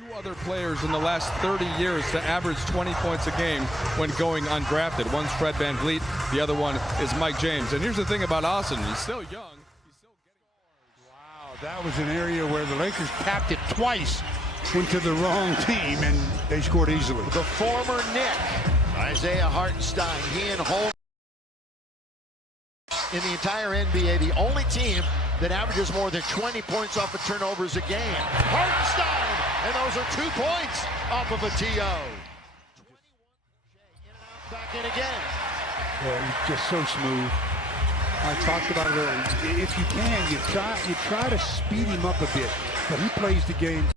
Two other players in the last 30 years to average 20 points a game when going undrafted. One's Fred VanVleet, the other one is Mike James. And here's the thing about Austin, he's still young. He's still getting... Wow, that was an area where the Lakers tapped it twice, went to the wrong team, and they scored easily. The former Knick, Isaiah Hartenstein, he and Holmes in the entire NBA, the only team that averages more than 20 points off of turnovers a game. Hartenstein, and those are 2 points off of a TO. 21, in and out, back in again. Yeah, he's just so smooth. I talked about it earlier. If you can, you try to speed him up a bit, but he plays the game.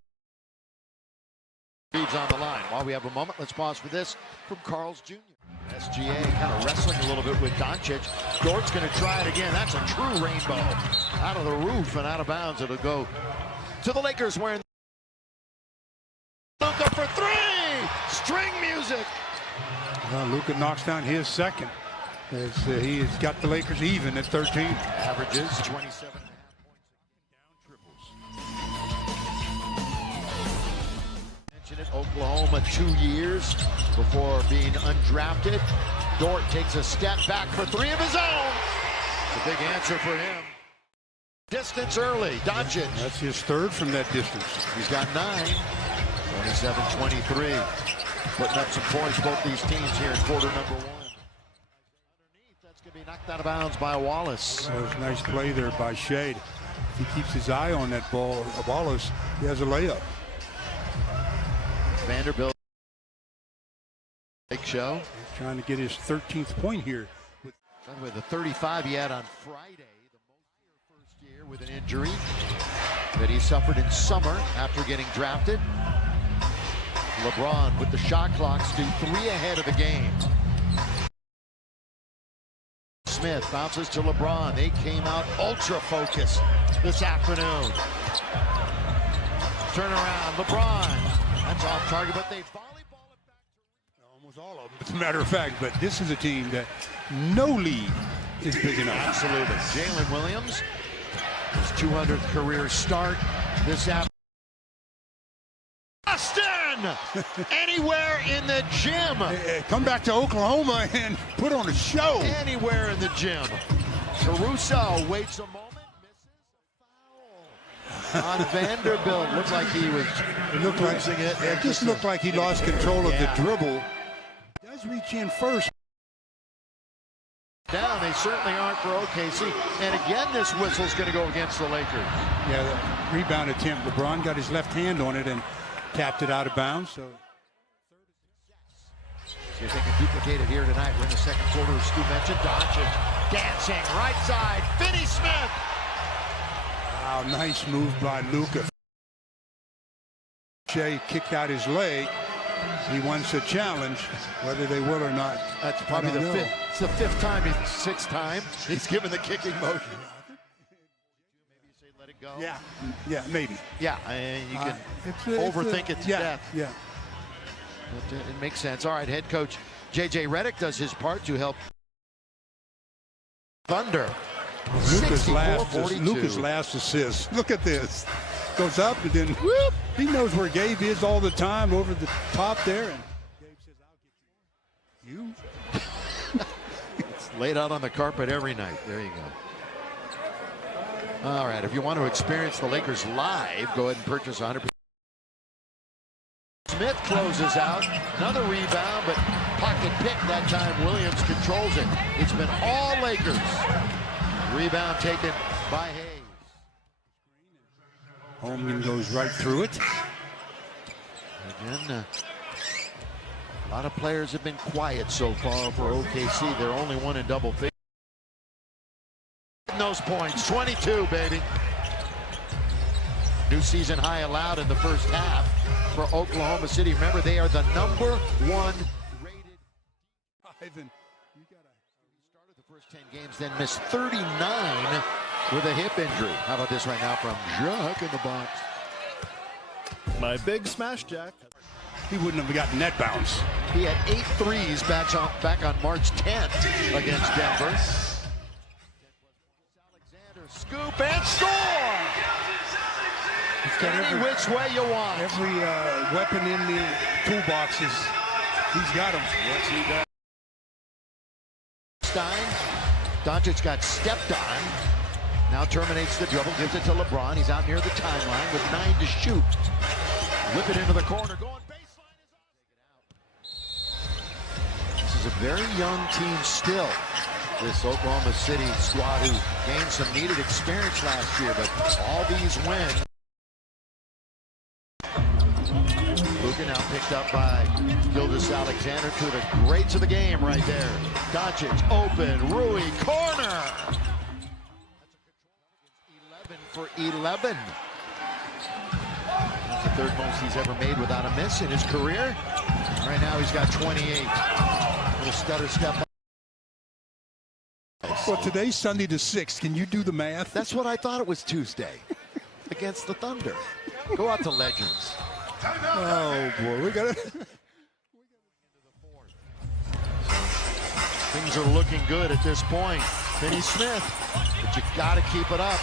Reeves on the line. While we have a moment, let's pause for this from Carl's Jr. SGA kind of wrestling a little bit with Doncic. Dort's going to try it again. That's a true rainbow. Out of the roof and out of bounds. It'll go to the Lakers wearing Luka for three. String music. Luka knocks down his second. As he has got the Lakers even at 13. Averages 27.5 points a game. Down triples. Mentioned it, Oklahoma 2 years before being undrafted. Dort takes a step back for three of his own. It's a big answer for him. Distance early, Doncic. That's his third from that distance. He's got 9. 27-23. Putting up some points, both these teams here in quarter number 1. Underneath, that's going to be knocked out of bounds by Wallace. That was a nice play there by Shade. If he keeps his eye on that ball, Wallace, he has a layup. Vanderbilt. Big show. He's trying to get his 13th point here. By the way, the 35 he had on Friday, the most year first year with an injury that he suffered in summer after getting drafted. LeBron with the shot clock, Stu, 3 ahead of the game. Smith bounces to LeBron. They came out ultra focused this afternoon. Turn around, LeBron. That's off target, but they volleyball it back to almost all of them, as a matter of fact. But this is a team that no lead is big enough. Absolutely. Jalen Williams, his 200th career start this afternoon. Austin! Anywhere in the gym. Come back to Oklahoma and put on a show. Anywhere in the gym. Caruso waits a moment, misses a foul on Vanderbilt. Looked like he was losing it. It just looked like he lost control of the dribble. Does reach in first. Down, they certainly aren't for OKC. And again, this whistle's going to go against the Lakers. Yeah, the rebound attempt. LeBron got his left hand on it and tapped it out of bounds. So see if they can duplicate it here tonight. We're in the second quarter, as Stu mentioned. Doncic dancing right side. Finney Smith. Wow, nice move by Luka. Shea kicked out his leg. He wants a challenge, whether they will or not. That's probably the fifth. It's the 5th time, 6th time he's given the kicking motion. Maybe you say let it go. Yeah, maybe. Yeah, and you can overthink it to death. Yeah. But it makes sense. All right, head coach J.J. Redick does his part to help Thunder. Luka's last assist. Look at this. Goes up and then whoop. He knows where Gabe is all the time over the top there. And Gabe says, I'll get you. It's laid out on the carpet every night. There you go. All right, if you want to experience the Lakers live, go ahead and purchase 100%. Smith closes out. Another rebound, but pocket pick that time. Williams controls it. It's been all Lakers. Rebound taken by Hayes. Holmgren goes right through it. Again, a lot of players have been quiet so far for OKC. They're only one in double figures. Those points, 22, baby. New season high allowed in the first half for Oklahoma City. Remember, they are the #1 rated. Ivan, He started the first 10 games, then missed 39 with a hip injury. How about this right now from Jacques in the box? My big smash, Jack. he wouldn't have gotten that bounce. He had 8 threes back on March 10th against Denver. Alexander, scoop and score! He's any which way you want. Every weapon in the toolboxes, he's got them. Yes, he does. Stein. Doncic got stepped on. Now terminates the dribble, gives it to LeBron. He's out near the timeline with 9 to shoot. Whip it into the corner. Going baseline is up. This is a very young team still. This Oklahoma City squad who gained some needed experience last year, but all these wins. Luka now picked up by Gilgeous-Alexander, two of the greats of the game right there. Doncic open, Rui corner. 11 for 11. That's the third most he's ever made without a miss in his career. Right now he's got 28. Little stutter step. Well, today's Sunday the 6th. Can you do the math? That's what I thought it was Tuesday against the Thunder. Go out to Legends. Oh, boy. We got it. Things are looking good at this point. Finney Smith, but you got to keep it up.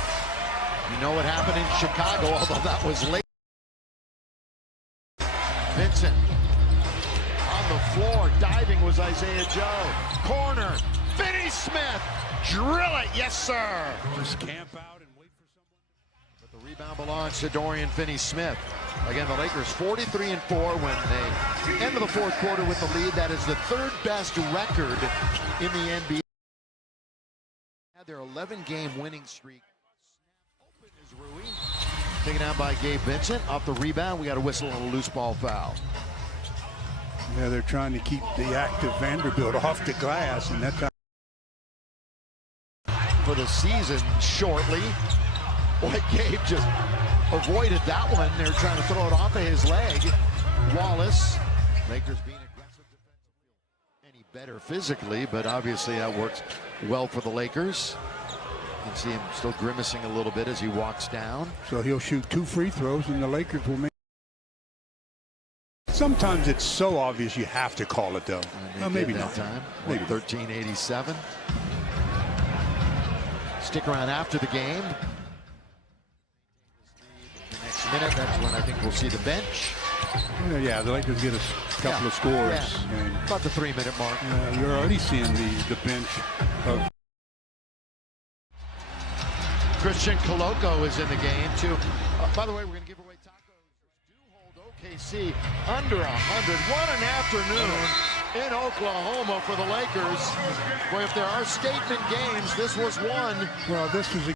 You know what happened in Chicago, although that was late. Vincent on the floor, diving was Isaiah Joe. Corner, Finney Smith, drill it, yes sir. Just camp out and wait for someone. But the rebound belongs to Dorian Finney-Smith. Again, the Lakers 43-4 when they end of the fourth quarter with the lead. That is the third best record in the NBA. Had their 11-game winning streak. Open is Rui. Taken out by Gabe Vincent. Off the rebound, we got a whistle on a loose ball foul. Yeah, they're trying to keep the active Vanderbilt off the glass, and that's how. For the season shortly. Boy, Gabe just avoided that one. They're trying to throw it off of his leg. Wallace. Lakers being aggressive defensively. Any better physically, but obviously that works well for the Lakers. You can see him still grimacing a little bit as he walks down. So he'll shoot 2 free throws, and the Lakers will make. Sometimes it's so obvious you have to call it, though. Maybe that not. Time. Maybe 13:87. Stick around after the game. The next minute, that's when I think we'll see the bench. Yeah, the Lakers get a couple of scores. Yeah. And, About the 3-minute mark. you're already seeing the bench of. Christian Koloko is in the game, too. By the way, we're going to give away tacos. Do hold OKC under 100. What an afternoon in Oklahoma for the Lakers. Boy, if there are statement games, this was one. Well, this was a